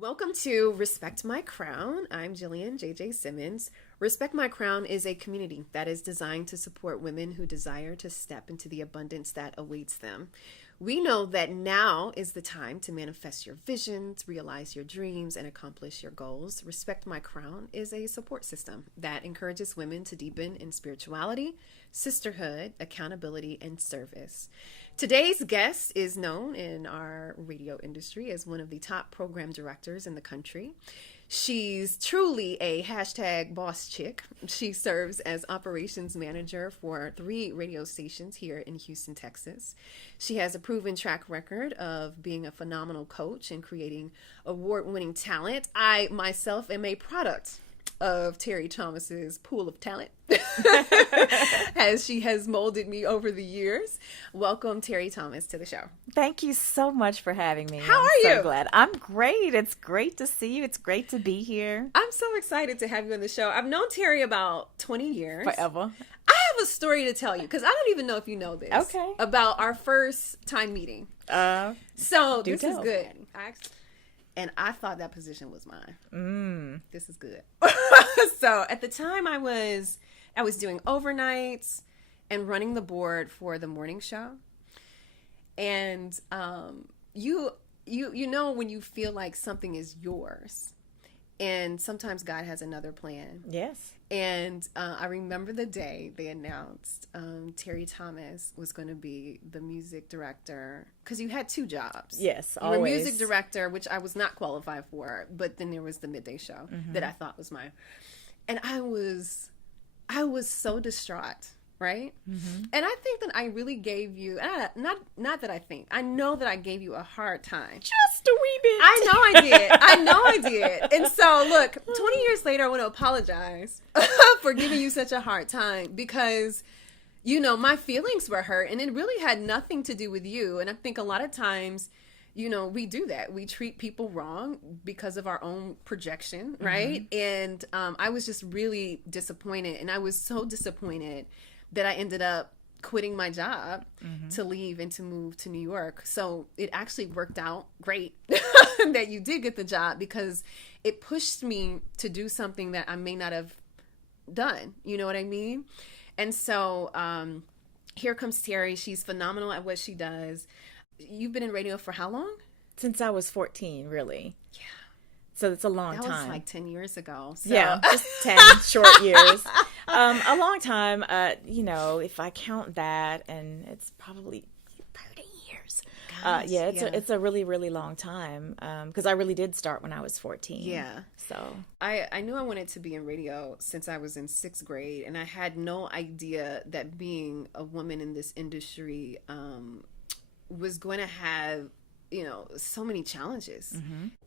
Welcome to Respect My Crown. I'm Jillian J.J. Simmons. Respect My Crown is a community that is designed to support women who desire to step into the abundance that awaits them. We know that now is the time to manifest your visions, realize your dreams, and accomplish your goals. Respect My Crown is a support system that encourages women to deepen in spirituality, sisterhood, accountability, and service. Today's guest is known in our radio industry as one of the top program directors in the country. She's truly a hashtag boss chick. She serves as operations manager for 3 radio stations here in Houston, Texas. She has a proven track record of being a phenomenal coach and creating award-winning talent. I myself am a product of Terri Thomas's pool of talent as she has molded me over the years. Welcome, Terri Thomas, to the show. Thank you so much for having me. How are you? I'm so glad. I'm great. It's great to see you. It's great to be here. I'm so excited to have you on the show. I've known Terri about 20 years. Forever. I have a story to tell you because I don't even know if you know this. Okay. About our first time meeting. So this is good. And I thought that position was mine. This is good. So at the time I was doing overnights and running the board for the morning show. And you know when you feel like something is yours, and sometimes God has another plan. Yes. And I remember the day they announced Terri Thomas was going to be the music director, because you had 2 jobs. Yes, you always. were music director, which I was not qualified for, but then there was the midday show that I thought was mine. And I was so distraught, right? And I think that I really gave you, not that I think, I know that I gave you a hard time. Just a wee bit. I know I did. And so, look, 20 years later, I want to apologize for giving you such a hard time because, you know, my feelings were hurt and it really had nothing to do with you. And I think a lot of times, you know, we do that. We treat people wrong because of our own projection, right? And I was just really disappointed. And I was so disappointed that I ended up quitting my job to leave and to move to New York. So it actually worked out great that you did get the job, because it pushed me to do something that I may not have done. You know what I mean? And so here comes Terri. She's phenomenal at what she does. You've been in radio for how long? Since I was 14, really. Yeah. So it's a long time. That was like 10 years ago. So. Yeah, just 10 short years. A long time, you know, if I count that, and it's probably 30 years. It's a really, really long time, because I really did start when I was 14. Yeah. So I knew I wanted to be in radio since I was in 6th grade, and I had no idea that being a woman in this industry was going to have, you know, so many challenges,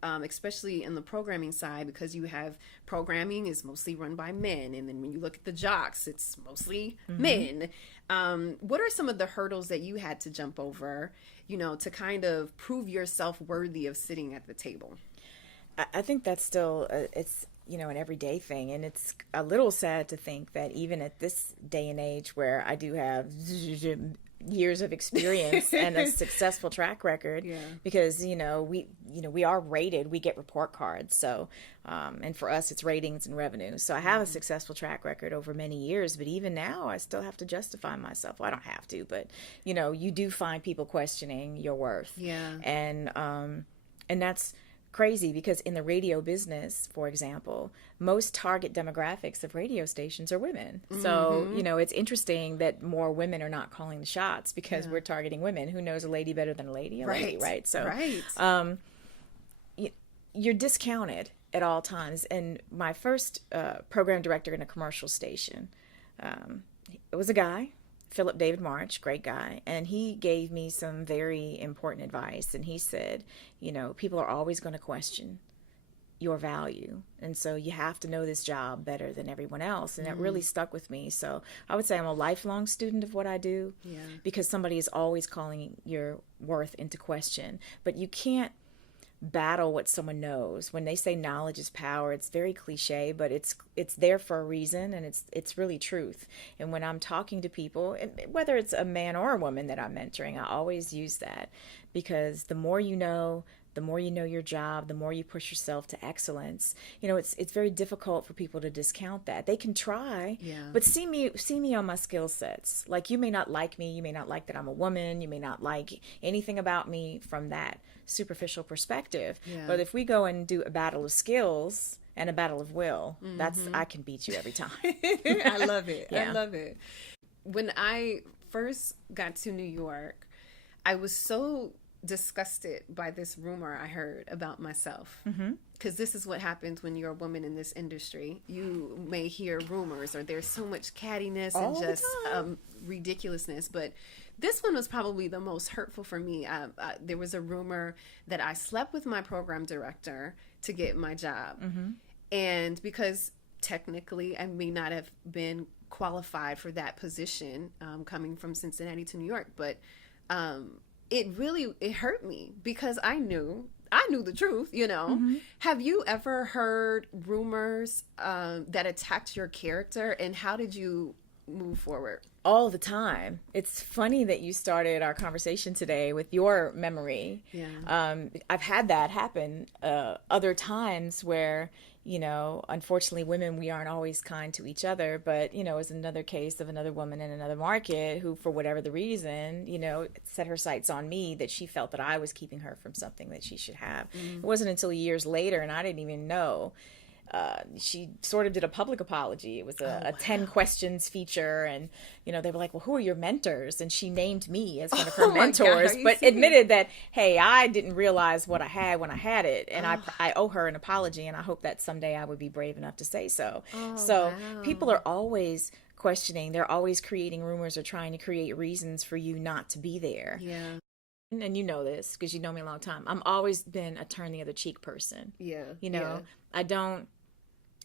especially in the programming side, because you have programming is mostly run by men. And then when you look at the jocks, it's mostly men. What are some of the hurdles that you had to jump over, you know, to kind of prove yourself worthy of sitting at the table? I think that's still, it's, you know, an everyday thing. And it's a little sad to think that even at this day and age where I do have years of experience and a successful track record, because you know we are rated, we get report cards, so and for us it's ratings and revenue. So I have a successful track record over many years, but even now I still have to justify myself. Well, I don't have to, but you know, you do find people questioning your worth. And that's crazy, because in the radio business, for example, most target demographics of radio stations are women. So, you know, it's interesting that more women are not calling the shots, because we're targeting women. Who knows a lady better than a lady? Lady, right? So, you're discounted at all times. And my first program director in a commercial station, it was a guy, Philip David March, great guy, and he gave me some very important advice. And he said, you know, people are always going to question your value, and so you have to know this job better than everyone else. And that really stuck with me. So I would say I'm a lifelong student of what I do, because somebody is always calling your worth into question. But you can't battle what someone knows. When they say knowledge is power, it's very cliche, but it's there for a reason, and it's really truth. And when I'm talking to people, whether it's a man or a woman that I'm mentoring, I always use that, because the more you know, the more you know your job, the more you push yourself to excellence. You know, it's very difficult for people to discount that. They can try, but see me on my skill sets. Like, you may not like me, you may not like that I'm a woman, you may not like anything about me from that superficial perspective. But if we go and do a battle of skills and a battle of will, I can beat you every time. I love it. I love it. When I first got to New York, I was so disgusted by this rumor I heard about myself. Because this is what happens when you're a woman in this industry. You may hear rumors, or there's so much cattiness and just ridiculousness. But this one was probably the most hurtful for me. There was a rumor that I slept with my program director to get my job. And because technically I may not have been qualified for that position, coming from Cincinnati to New York, but it hurt me because I knew the truth, you know. Have you ever heard rumors that attacked your character, and how did you move forward? All the time. It's funny that you started our conversation today with your memory. I've had that happen other times where, you know, unfortunately, women, we aren't always kind to each other. But, you know, it's another case of another woman in another market who, for whatever the reason, you know, set her sights on me, that she felt that I was keeping her from something that she should have. It wasn't until years later, and I didn't even know. She sort of did a public apology. It was a 10 questions feature, and, you know, they were like, well, who are your mentors? And she named me as one of her mentors, but admitted that, hey, I didn't realize what I had when I had it, and I owe her an apology, and I hope that someday I would be brave enough to say so. People are always questioning. They're always creating rumors or trying to create reasons for you not to be there. And you know this because you know me a long time. I'm always been a turn the other cheek person. You know,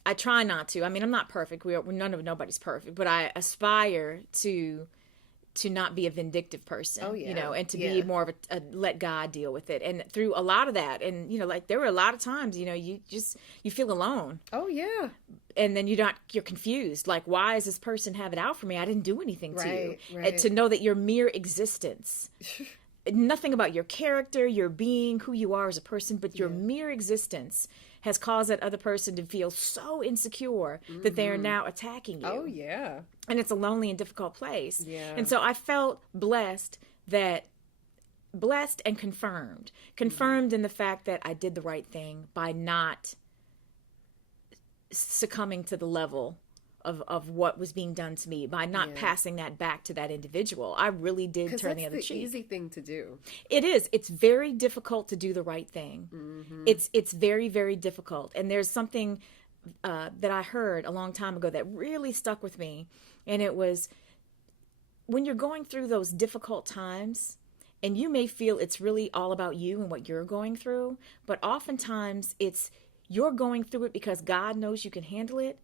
I try not to. I mean, I'm not perfect. Nobody's perfect, but I aspire to not be a vindictive person, you know, and to be more of a let God deal with it. And through a lot of that, and, you know, like, there were a lot of times, you know, you feel alone. And then you're confused. Like, why does this person have it out for me? I didn't do anything to you. And to know that your mere existence, nothing about your character, your being, who you are as a person, but your mere existence has caused that other person to feel so insecure that they are now attacking you. And it's a lonely and difficult place. And so I felt blessed and confirmed in the fact that I did the right thing by not succumbing to the level of what was being done to me, by not passing that back to that individual. I really did turn the other cheek. It's the easy thing to do. It is. It's very difficult to do the right thing. It's very, very difficult. And there's something that I heard a long time ago that really stuck with me. And it was, when you're going through those difficult times, and you may feel it's really all about you and what you're going through, but oftentimes you're going through it because God knows you can handle it.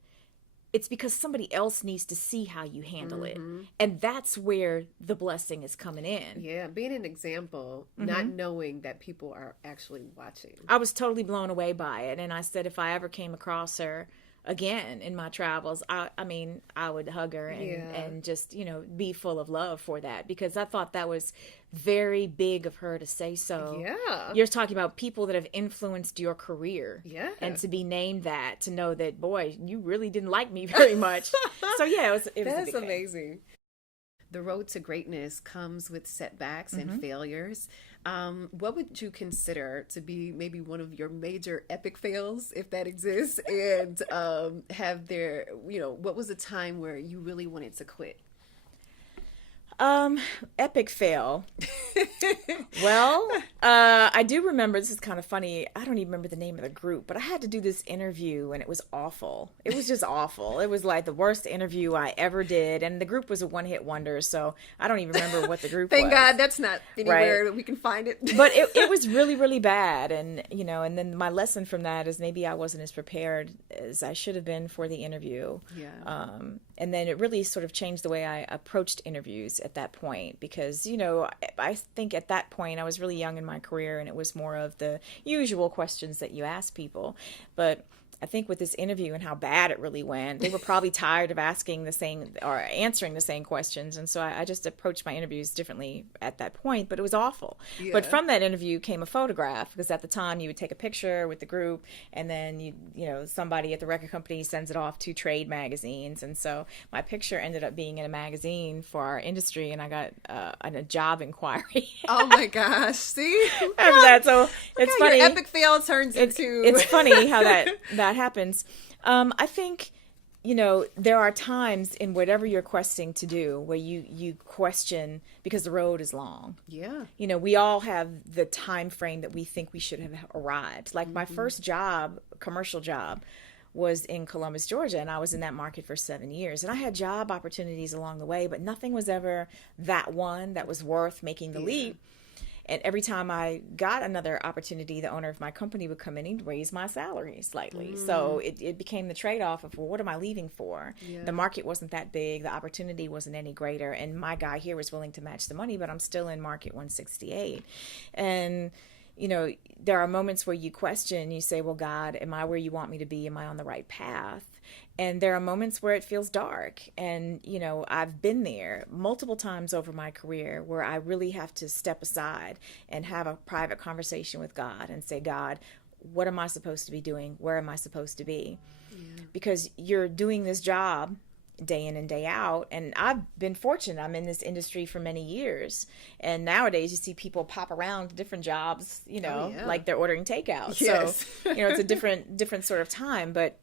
It's because somebody else needs to see how you handle it. And that's where the blessing is coming in. Being an example, not knowing that people are actually watching. I was totally blown away by it. And I said, if I ever came across her again in my travels, I mean, I would hug her and just, you know, be full of love for that, because I thought that was very big of her to say so. You're talking about people that have influenced your career. And to be named that, to know that, boy, you really didn't like me very much. So it was That's amazing. The road to greatness comes with setbacks and failures. What would you consider to be maybe one of your major epic fails, if that exists? And what was a time where you really wanted to quit? Epic fail. Well, I do remember, this is kind of funny, I don't even remember the name of the group, but I had to do this interview and it was awful. It was just awful. It was like the worst interview I ever did, and the group was a one-hit wonder, so I don't even remember what the group was. Thank God that's not anywhere that we can find it. But it was really, really bad, and, you know, and then my lesson from that is maybe I wasn't as prepared as I should have been for the interview. And then it really sort of changed the way I approached interviews at that point, because, you know, I think at that point I was really young in my career, and it was more of the usual questions that you ask people. But I think with this interview and how bad it really went, they were probably tired of asking the same or answering the same questions. And so I just approached my interviews differently at that point, but it was awful. Yeah. But from that interview came a photograph, because at the time you would take a picture with the group, and then you know, somebody at the record company sends it off to trade magazines. And so my picture ended up being in a magazine for our industry, and I got a job inquiry. Oh my gosh. See? After that, so it's funny. Your epic fail turns into... It's funny how that happens. I think, you know, there are times in whatever you're questing to do where you question because the road is long. Yeah. You know, we all have the time frame that we think we should have arrived. Like my first job, commercial job, was in Columbus, Georgia, and I was in that market for 7 years. And I had job opportunities along the way, but nothing was ever that one that was worth making the leap. And every time I got another opportunity, the owner of my company would come in and raise my salary slightly. So it became the trade-off of, well, what am I leaving for? Yeah. The market wasn't that big. The opportunity wasn't any greater. And my guy here was willing to match the money, but I'm still in market 168. And, you know, there are moments where you question, you say, well, God, am I where you want me to be? Am I on the right path? And there are moments where it feels dark. And, you know, I've been there multiple times over my career where I really have to step aside and have a private conversation with God and say, God, what am I supposed to be doing? Where am I supposed to be? Yeah. Because you're doing this job day in and day out. And I've been fortunate. I'm in this industry for many years. And nowadays you see people pop around to different jobs, you know, like they're ordering takeout. Yes. So, you know, it's a different sort of time. But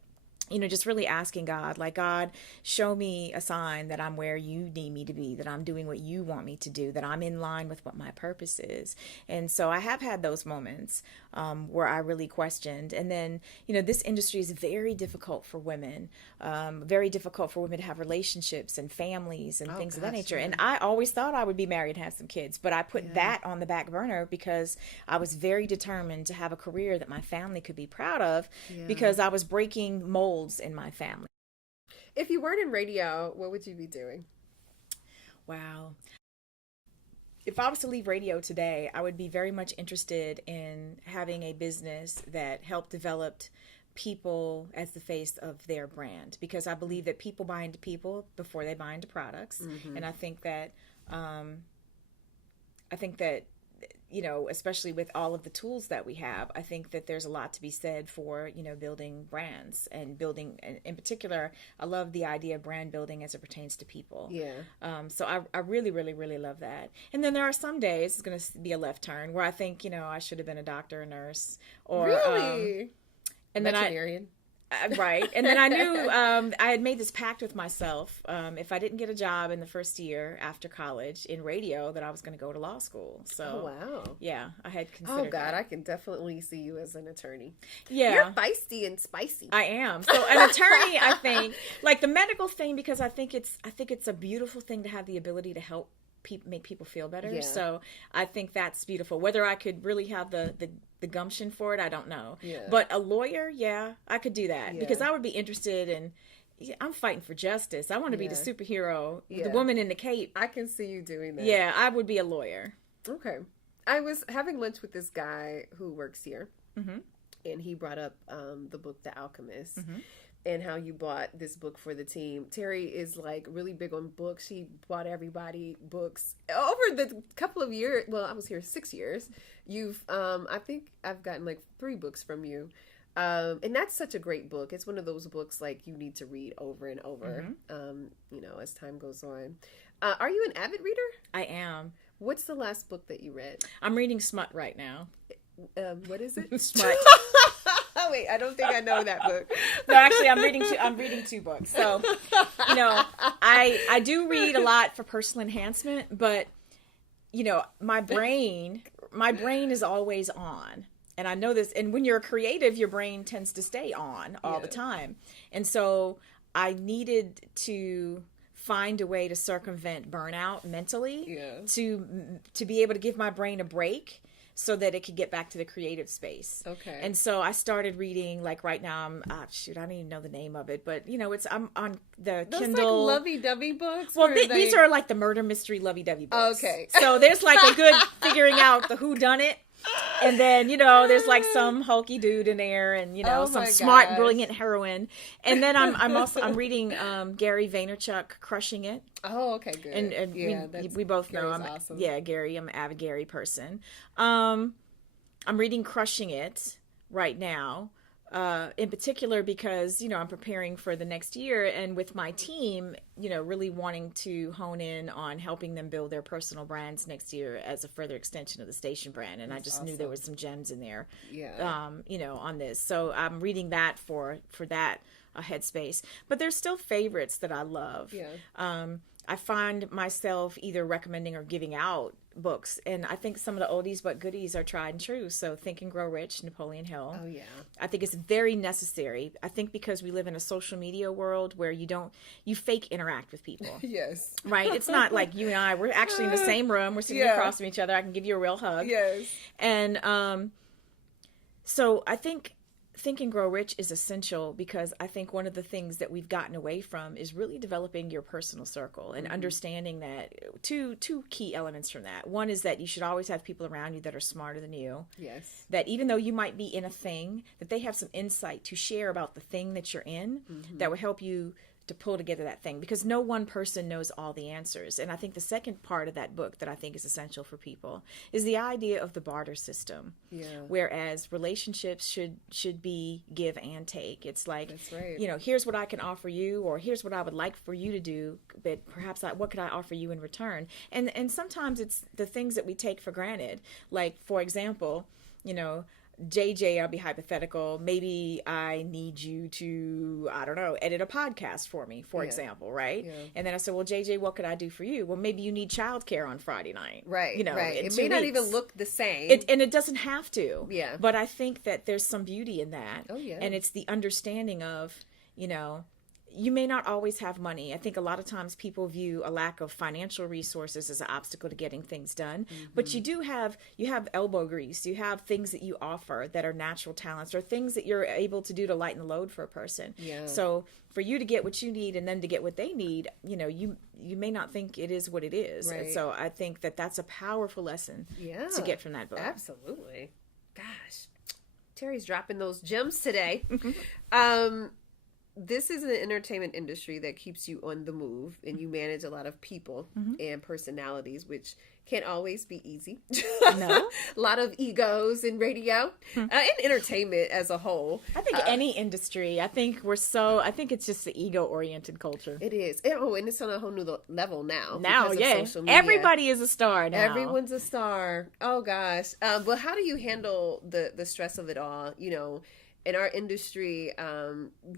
you know, just really asking God, like, God, show me a sign that I'm where you need me to be, that I'm doing what you want me to do, that I'm in line with what my purpose is. And so I have had those moments where I really questioned. And then, you know, this industry is very difficult for women, very difficult for women to have relationships and families and things of that nature. And I always thought I would be married and have some kids, but I put that on the back burner because I was very determined to have a career that my family could be proud of, because I was breaking molds in my family. If you weren't in radio, what would you be doing? Wow. If I was to leave radio today, I would be very much interested in having a business that helped develop people as the face of their brand, because I believe that people buy into people before they buy into products. And I think that you know, especially with all of the tools that we have, I think that there's a lot to be said for, you know, building brands and building, in particular, I love the idea of brand building as it pertains to people. Yeah. So I really, really, really love that. And then there are some days, it's going to be a left turn, where I think, you know, I should have been a doctor, a nurse, or really? And then veterinarian. Right. And then I knew I had made this pact with myself. If I didn't get a job in the first year after college in radio, that I was going to go to law school. So, wow. Yeah, I had considered that. I can definitely see you as an attorney. Yeah. You're feisty and spicy. I am. So an attorney, I think, like the medical thing, because I think it's a beautiful thing to have the ability to help make people feel better. Yeah. So I think that's beautiful. Whether I could really have the gumption for it, I don't know. Yeah. But a lawyer, I could do that, because I would be interested in, I'm fighting for justice. I want to be the superhero, the woman in the cape. I can see you doing that. Yeah, I would be a lawyer. Okay. I was having lunch with this guy who works here, and he brought up the book The Alchemist. And how you bought this book for the team. Terri is like really big on books. She bought everybody books over the couple of years. Well, I was here 6 years. You've, I think I've gotten like 3 books from you. And that's such a great book. It's one of those books like you need to read over and over, you know, as time goes on. Are you an avid reader? I am. What's the last book that you read? I'm reading Smut right now. What is it? Smut. Oh wait, I don't think I know that book. No, actually, I'm reading 2 books. So, you know, I do read a lot for personal enhancement, but you know, my brain is always on, and I know this. And when you're a creative, your brain tends to stay on all the time, and so I needed to find a way to circumvent burnout mentally, to be able to give my brain a break, so that it could get back to the creative space. Okay. And so I started reading, like right now, I don't even know the name of it, but you know, I'm on the Kindle. Those like lovey-dovey books? Well, these are like the murder mystery lovey-dovey books. Okay. So there's like a good figuring out the whodunit. And then, there's like some hulky dude in there and, some smart, brilliant heroine. And then I'm reading Gary Vaynerchuk, Crushing It. Oh, okay, good. And we both know awesome. Gary, I'm an avid Gary person. I'm reading Crushing It right now. In particular because, I'm preparing for the next year and with my team, really wanting to hone in on helping them build their personal brands next year as a further extension of the station brand. And I just knew there was some gems in there, on this. So I'm reading that for that headspace. But there's still favorites that I love. Yeah. I find myself either recommending or giving out books, and I think some of the oldies but goodies are tried and true. So Think and Grow Rich, Napoleon Hill. Oh yeah. I think it's very necessary. I think because we live in a social media world where you fake interact with people. Yes. Right? It's not like you and I, we're actually in the same room, we're sitting across from each other, I can give you a real hug. Yes. And so I think and Grow Rich is essential because I think one of the things that we've gotten away from is really developing your personal circle and understanding that two key elements from that. One is that you should always have people around you that are smarter than you. Yes. That even though you might be in a thing, that they have some insight to share about the thing that you're in that will help you to pull together that thing, because no one person knows all the answers. And I think the second part of that book that I think is essential for people is the idea of the barter system. Yeah. Whereas relationships should be give and take. It's like, that's right. Here's what I can offer you, or here's what I would like for you to do, but perhaps what could I offer you in return? And sometimes it's the things that we take for granted. Like, for example, JJ, I'll be hypothetical. Maybe I need you to, I don't know, edit a podcast for me, for example, right? Yeah. And then I said, well, JJ, what could I do for you? Well, maybe you need childcare on Friday night. Right, right. It may not even look the same. And it doesn't have to. Yeah. But I think that there's some beauty in that. Oh, yeah. And it's the understanding of, you may not always have money. I think a lot of times people view a lack of financial resources as an obstacle to getting things done. But you have elbow grease. You have things that you offer that are natural talents or things that you're able to do to lighten the load for a person. Yeah. So for you to get what you need and then to get what they need, you may not think it is what it is. Right. And so I think that that's a powerful lesson to get from that book. Absolutely. Gosh, Terri's dropping those gems today. This is an entertainment industry that keeps you on the move, and you manage a lot of people and personalities, which can't always be easy. No. A lot of egos in radio and entertainment as a whole. I think any industry, I think it's just the ego-oriented culture. It is. And it's on a whole new level now. Now, yeah. Everybody is a star now. Everyone's a star. Oh, gosh. But how do you handle the stress of it all, In our industry,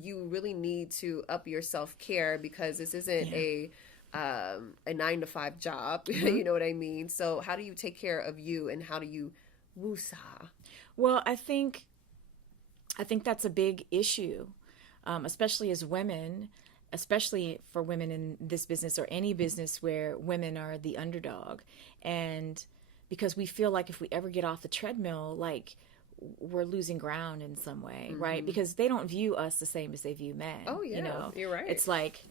you really need to up your self-care because this isn't a 9-to-5 job. You know what I mean? So how do you take care of you, and how do you woosah? Well, I think that's a big issue, especially as women, especially for women in this business or any business where women are the underdog. And because we feel like if we ever get off the treadmill, like, we're losing ground in some way, right? Because they don't view us the same as they view men. Oh, yeah, you're right. It's like,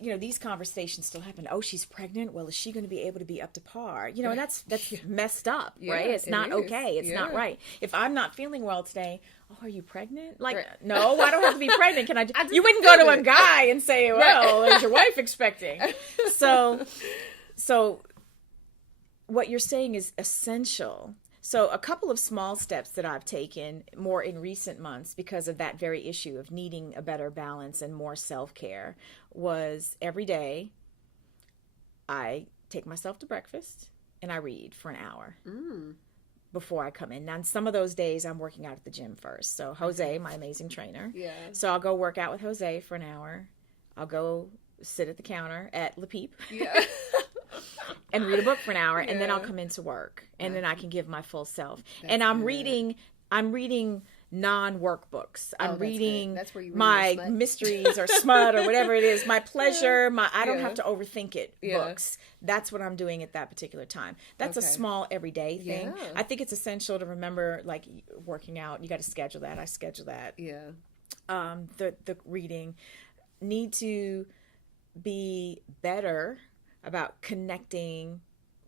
these conversations still happen. Oh, she's pregnant. Well, is she going to be able to be up to par? And that's messed up, right? It's not okay. It's not right. If I'm not feeling well today, oh, are you pregnant? Like, no, I don't have to be pregnant. Can I you wouldn't go to a guy and say, well, is your wife expecting? So what you're saying is essential. So a couple of small steps that I've taken more in recent months because of that very issue of needing a better balance and more self-care was every day I take myself to breakfast and I read for an hour before I come in. Now, on some of those days I'm working out at the gym first. So Jose, my amazing trainer. Yeah. So I'll go work out with Jose for an hour. I'll go sit at the counter at Le Peep. Yeah. And read a book for an hour, and then I'll come into work, and then I can give my full self. And I'm reading non-work books. I'm reading my mysteries or smut or whatever it is, my pleasure, I don't have to overthink it books. That's what I'm doing at that particular time. That's a small everyday thing. Yeah. I think it's essential to remember, like, working out, you got to schedule that. I schedule that. Yeah. The reading. Need to be better about connecting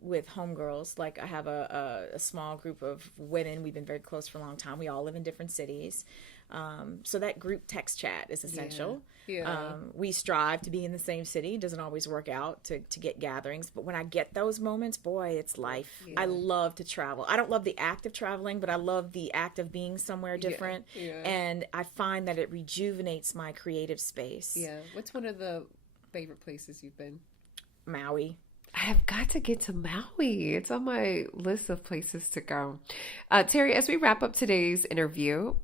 with homegirls. Like I have a small group of women. We've been very close for a long time. We all live in different cities. So that group text chat is essential. Yeah. We strive to be in the same city. It doesn't always work out to get gatherings. But when I get those moments, boy, it's life. Yeah. I love to travel. I don't love the act of traveling, but I love the act of being somewhere different. Yeah. And I find that it rejuvenates my creative space. Yeah. What's one of the favorite places you've been? Maui. I have got to get to Maui. It's on my list of places to go. Terri, as we wrap up today's interview,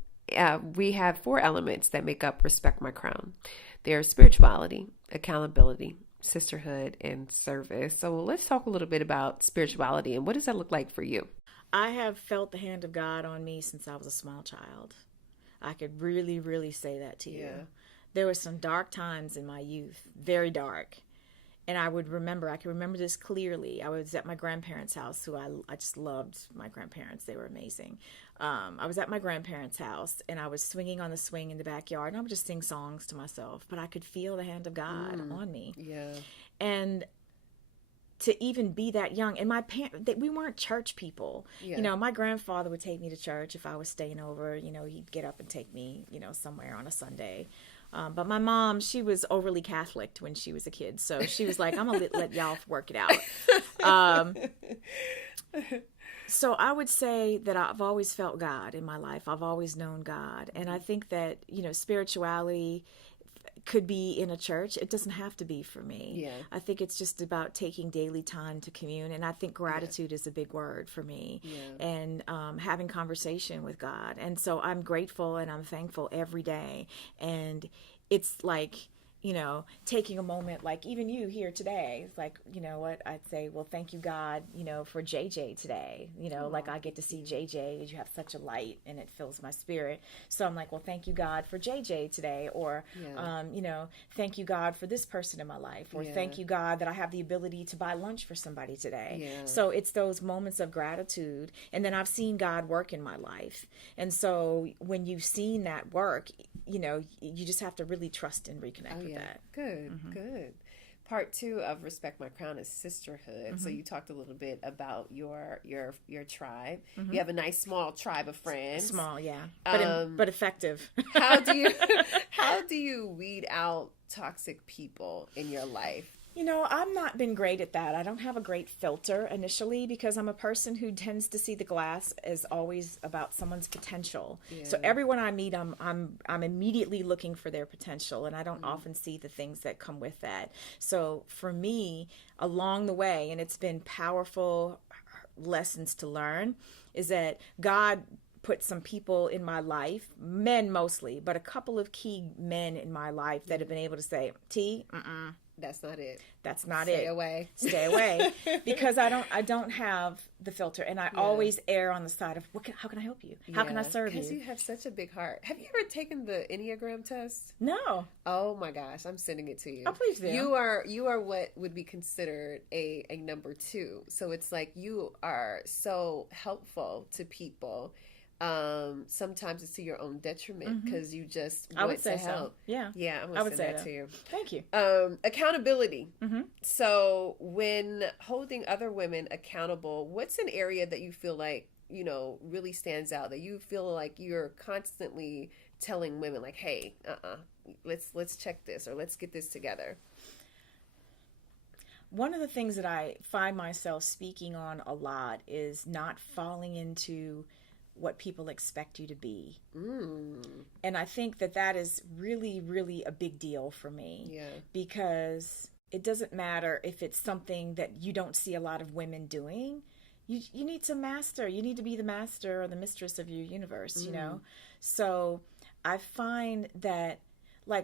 we have 4 elements that make up Respect My Crown. They're spirituality, accountability, sisterhood, and service. So let's talk a little bit about spirituality and what does that look like for you? I have felt the hand of God on me since I was a small child. I could really, really say that to you. Yeah. There were some dark times in my youth, very dark. And I can remember this clearly. I was at my grandparents' house, who I just loved my grandparents. They were amazing. I was at my grandparents' house, and I was swinging on the swing in the backyard, and I would just sing songs to myself. But I could feel the hand of God on me. Yeah. And to even be that young, and my parents, we weren't church people. Yeah. You know, my grandfather would take me to church if I was staying over. You know, he'd get up and take me, somewhere on a Sunday. But my mom, she was overly Catholic when she was a kid. So she was like, I'm going to let y'all work it out. So I would say that I've always felt God in my life. I've always known God. And I think that, spirituality could be in a church. It doesn't have to be for me. Yeah. I think it's just about taking daily time to commune. And I think gratitude is a big word for me. Yeah. And having conversation with God. And so I'm grateful and I'm thankful every day. And it's like, taking a moment, like even you here today, it's like, you know what, I'd say, well, thank you, God, for JJ today, like I get to see JJ, you have such a light and it fills my spirit. So I'm like, well, thank you, God, for JJ today. Or, thank you, God, for this person in my life. Or thank you, God, that I have the ability to buy lunch for somebody today. Yeah. So it's those moments of gratitude. And then I've seen God work in my life. And so when you've seen that work, you just have to really trust and reconnect with that. Good, good. Part 2 of Respect My Crown is sisterhood. So you talked a little bit about your tribe. You have a nice small tribe of friends. Small, yeah, but effective. How do you weed out toxic people in your life? I've not been great at that. I don't have a great filter initially because I'm a person who tends to see the glass as always about someone's potential. Yeah. So everyone I meet, I'm immediately looking for their potential, and I don't often see the things that come with that. So for me, along the way, and it's been powerful lessons to learn, is that God put some people in my life, men mostly, but a couple of key men in my life that have been able to say, that's not it. That's not Stay it. away. Stay away. Because I don't have the filter, and I always err on the side of how can I help you? How can I serve you? Because you have such a big heart. Have you ever taken the Enneagram test? No. Oh my gosh, I'm sending it to you. Oh, please do. You are what would be considered a number 2. So it's like you are so helpful to people. Sometimes it's to your own detriment because you just want to help. So. Yeah. Yeah, I would say that to you. Thank you. Accountability. So when holding other women accountable, what's an area that you feel like, really stands out, that you feel like you're constantly telling women like, hey, let's check this, or let's get this together? One of the things that I find myself speaking on a lot is not falling into what people expect you to be. And I think that is really, really a big deal for me. Yeah. Because it doesn't matter if it's something that you don't see a lot of women doing. You need to master. You need to be the master or the mistress of your universe, So I find that,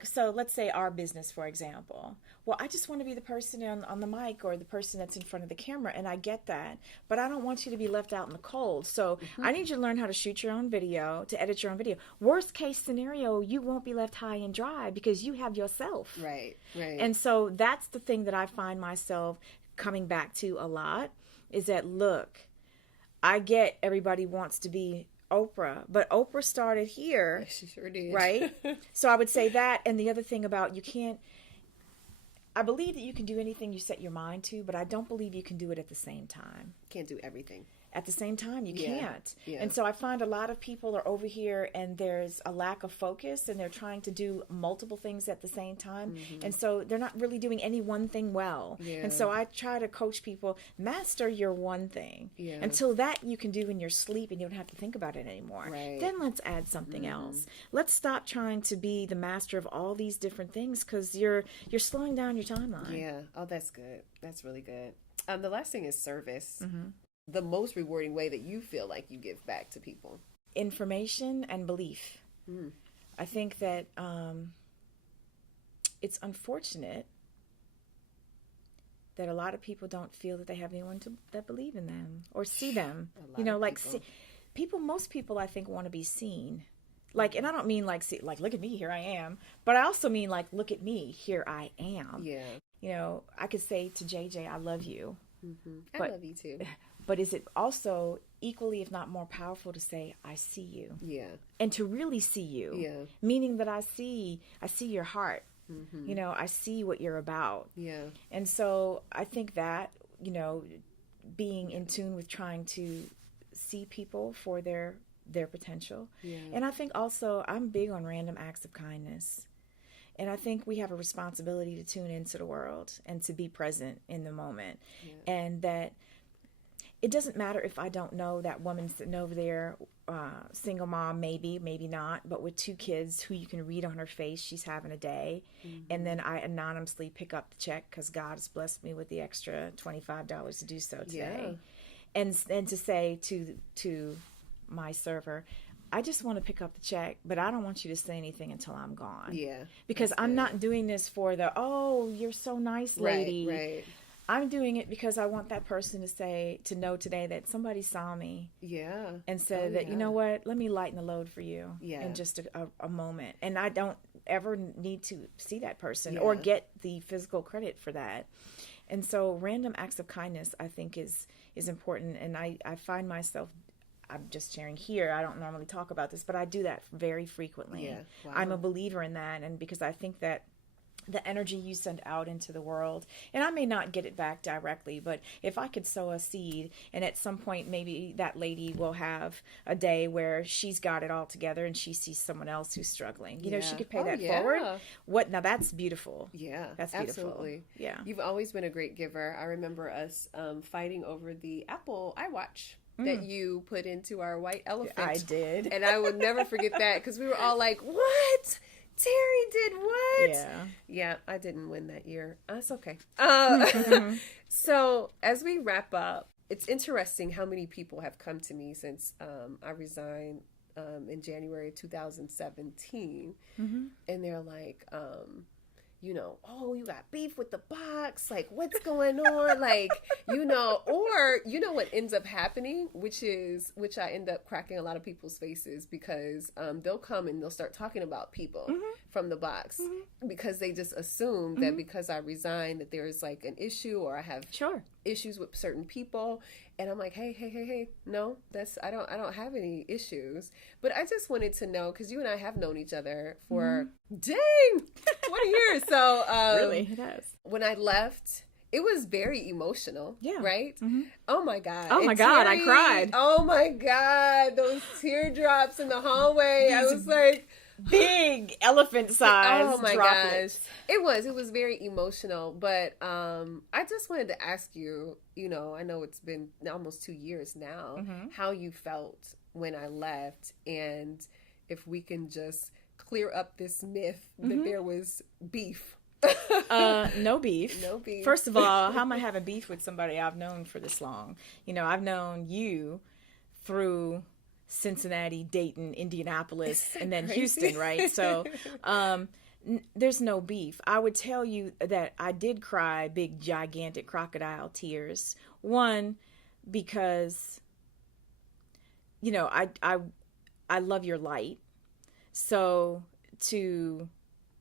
so let's say our business, for example. Well, I just want to be the person on the mic or the person that's in front of the camera, and I get that. But I don't want you to be left out in the cold. So I need you to learn how to shoot your own video, to edit your own video. Worst case scenario, you won't be left high and dry because you have yourself. Right. And so that's the thing that I find myself coming back to a lot, is that, look, I get everybody wants to be Oprah, but Oprah started here. She sure did. Right? So I would say that. And the other thing about I believe that you can do anything you set your mind to, but I don't believe you can do it at the same time. Can't do everything. At the same time, you Yeah. can't. Yeah. And so I find a lot of people are over here and there's a lack of focus and they're trying to do multiple things at the same time. And so they're not really doing any one thing well. Yeah. And so I try to coach people, master your one thing. Yeah. Until that you can do in your sleep and you don't have to think about it anymore. Right. Then let's add something else. Let's stop trying to be the master of all these different things because you're slowing down your timeline. Yeah. Oh, that's good. That's really good. The last thing is service. The most rewarding way that you feel like you give back to people. Information and belief. I think that it's unfortunate that a lot of people don't feel that they have anyone that believe in them or see them. You know, like most people I think want to be seen. Like, and I don't mean like, see, like, look at me, here I am. But I also mean like, look at me, here I am. Yeah. You know, I could say to JJ, I love you. I love you too. But is it also equally, if not more powerful, to say, I see you? Yeah. And to really see you. Yeah. Meaning that I see your heart. You know, I see what you're about. Yeah. And so I think that, you know, being in tune with trying to see people for their potential. Yeah. And I think also I'm big on random acts of kindness. And I think we have a responsibility to tune into the world and to be present in the moment. Yeah. And that it doesn't matter if I don't know that woman sitting over there, single mom, maybe not, but with 2 kids who you can read on her face, she's having a day. And then I anonymously pick up the check because God has blessed me with the extra $25 to do so today. Yeah. And to say to my server, I just want to pick up the check, but I don't want you to say anything until I'm gone. Yeah. Because I'm not doing this for the, oh, you're so nice, lady. Right. I'm doing it because I want that person to know today that somebody saw me. Yeah. And said that, you know what, let me lighten the load for you in just a moment. And I don't ever need to see that person or get the physical credit for that. And so random acts of kindness, I think, is important. And I find myself, I'm just sharing here, I don't normally talk about this, but I do that very frequently. Yeah. Wow. I'm a believer in that. And because I think that the energy you send out into the world, and I may not get it back directly, but if I could sow a seed and at some point maybe that lady will have a day where she's got it all together and she sees someone else who's struggling, you know, she could pay that forward. Now that's beautiful. Yeah, that's beautiful. Absolutely. Yeah, you've always been a great giver. I remember us fighting over the Apple iWatch that you put into our white elephant. I did. And I will never forget that because we were all like, what? Terri did what? Yeah, I didn't win that year. That's okay. So as we wrap up, it's interesting how many people have come to me since I resigned in January of 2017. And they're like, you know, oh, you got beef with the box. Like, what's going on? Like, you know, or, you know, what ends up happening, which I end up cracking a lot of people's faces because they'll come and they'll start talking about people from the box because they just assume that because I resigned that there's like an issue or I have issues with certain people. And I'm like, hey, no, I don't have any issues. But I just wanted to know, because you and I have known each other for, 20 years. So, really, it has. When I left, it was very emotional, right? Oh my God. Oh my God, Terri, I cried. Oh my God, those teardrops in the hallway. I was like... Big elephant size. Oh my droplets. gosh. It was very emotional, but I just wanted to ask you, you know, I know it's been almost 2 years now, how you felt when I left, and if we can just clear up this myth that there was beef. No beef. No beef. First of all, how am I having beef with somebody I've known for this long? You know, I've known you through Cincinnati, Dayton, Indianapolis, and then Houston, right? So there's no beef. I would tell you that I did cry big, gigantic crocodile tears. One, because, you know, I love your light. So to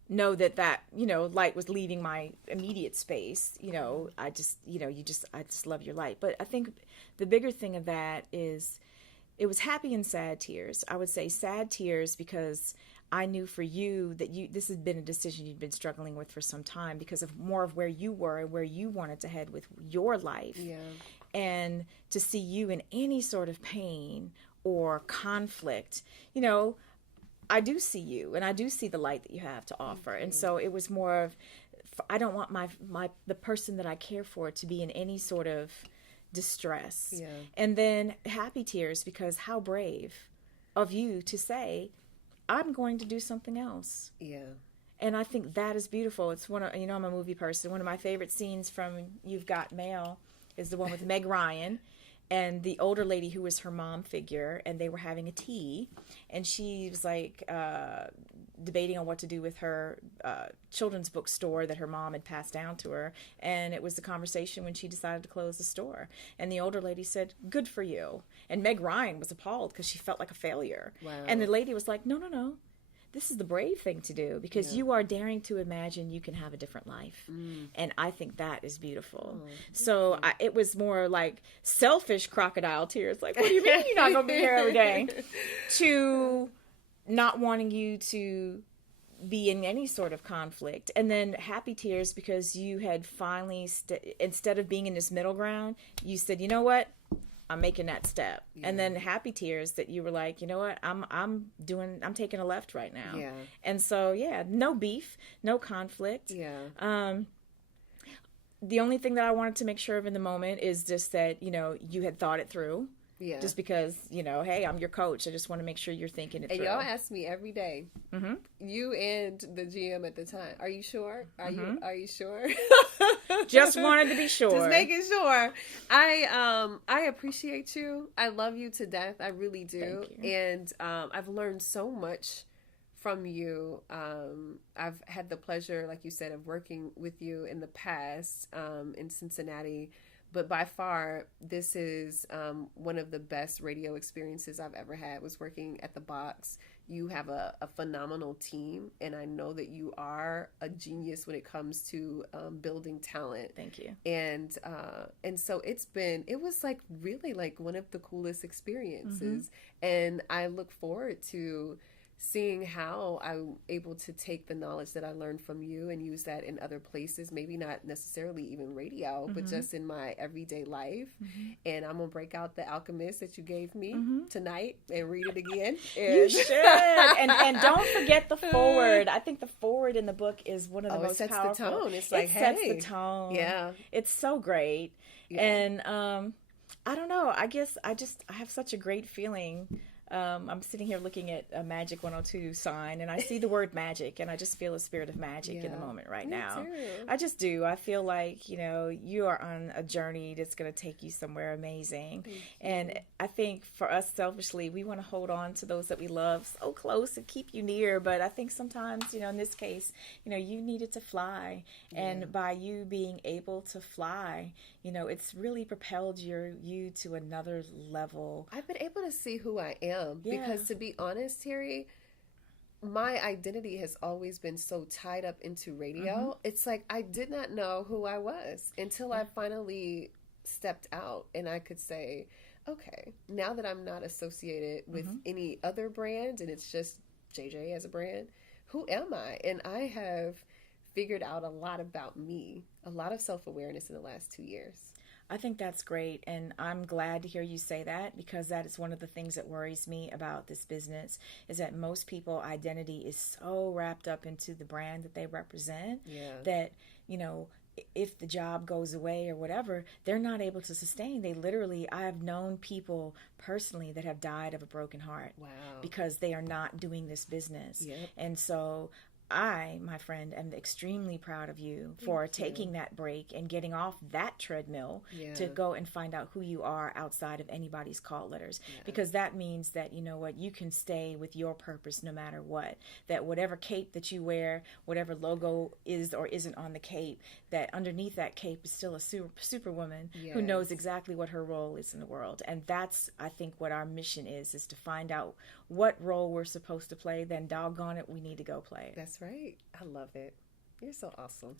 know that, you know, light was leaving my immediate space, you know, I just love your light. But I think the bigger thing of that is, it was happy and sad tears. I would say sad tears because I knew for you that this had been a decision you'd been struggling with for some time because of more of where you were and where you wanted to head with your life. Yeah. And to see you in any sort of pain or conflict, you know, I do see you and I do see the light that you have to offer. And so it was more of, I don't want the person that I care for to be in any sort of distress. Yeah. And then happy tears, because how brave of you to say, I'm going to do something else. Yeah. And I think that is beautiful. It's one of, you know, I'm a movie person. One of my favorite scenes from You've Got Mail is the one with Meg Ryan and the older lady who was her mom figure, and they were having a tea, and she was like debating on what to do with her children's book store that her mom had passed down to her, and it was the conversation when she decided to close the store, and the older lady said, "Good for you," and Meg Ryan was appalled because she felt like a failure. Wow. And the lady was like, no, this is the brave thing to do, because you are daring to imagine you can have a different life. And I think that is beautiful. So it was more like selfish crocodile tears. Like, what do you mean you're not going to be here every day? To not wanting you to be in any sort of conflict. And then happy tears because you had finally, instead of being in this middle ground, you said, you know what? I'm making that step. Yeah. And then happy tears that you were like, you know what, I'm taking a left right now. Yeah. And so, no beef, no conflict. Yeah. The only thing that I wanted to make sure of in the moment is just that, you know, you had thought it through. Yeah. Just because, you know, hey, I'm your coach. I just want to make sure you're thinking it through. And y'all ask me every day, you and the GM at the time, are you sure? Are you sure? Just wanted to be sure. Just making sure. I appreciate you. I love you to death. I really do. Thank you. And I've learned so much from you. I've had the pleasure, like you said, of working with you in the past in Cincinnati. But by far, this is one of the best radio experiences I've ever had, was working at the Box. You have a phenomenal team, and I know that you are a genius when it comes to building talent. Thank you. And so it was like really like one of the coolest experiences. And I look forward to seeing how I'm able to take the knowledge that I learned from you and use that in other places, maybe not necessarily even radio, but just in my everyday life. And I'm going to break out The Alchemist that you gave me tonight and read it again. You should. And don't forget the foreword. I think the foreword in the book is one of the most powerful. It sets the tone. It's like, sets the tone. Yeah. It's so great. Yeah. And I don't know. I guess I have such a great feeling. I'm sitting here looking at a Magic 102 sign, and I see the word magic, and I just feel a spirit of magic in the moment right now. Too. I just do. I feel like, you know, you are on a journey that's going to take you somewhere amazing. And I think for us selfishly, we want to hold on to those that we love so close and keep you near. But I think sometimes, you know, in this case, you know, you needed to fly. And by you being able to fly, you know, it's really propelled you to another level. I've been able to see who I am. Because to be honest, Terri, my identity has always been so tied up into radio. It's like I did not know who I was until I finally stepped out and I could say, okay, now that I'm not associated with any other brand and it's just JJ as a brand, who am I? And I have figured out a lot about me, a lot of self-awareness in the last 2 years. I think that's great, and I'm glad to hear you say that, because that is one of the things that worries me about this business, is that most people identity is so wrapped up into the brand that they represent that, you know, if the job goes away or whatever, they're not able to sustain. I have known people personally that have died of a broken heart because they are not doing this business. And so I, my friend, am extremely proud of you for taking that break and getting off that treadmill to go and find out who you are outside of anybody's call letters. Because that means that, you know what, you can stay with your purpose no matter what. That whatever cape that you wear, whatever logo is or isn't on the cape, that underneath that cape is still a superwoman who knows exactly what her role is in the world. And that's, I think, what our mission is to find out what role we're supposed to play, then doggone it, we need to go play it. That's right. I love it. You're so awesome.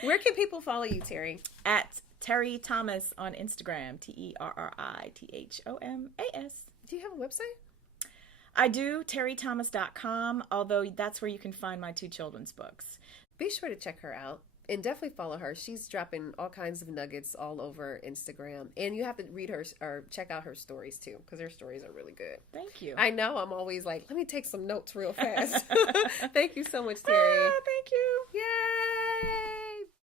Where can people follow you, Terri? At Terri Thomas on Instagram, TerriThomas. Do you have a website? I do, territhomas.com, although that's where you can find my 2 children's books. Be sure to check her out and definitely follow her. She's dropping all kinds of nuggets all over Instagram. And you have to read her or check out her stories too, because her stories are really good. Thank you. I know I'm always like, let me take some notes real fast. Thank you so much, Terri. Thank you.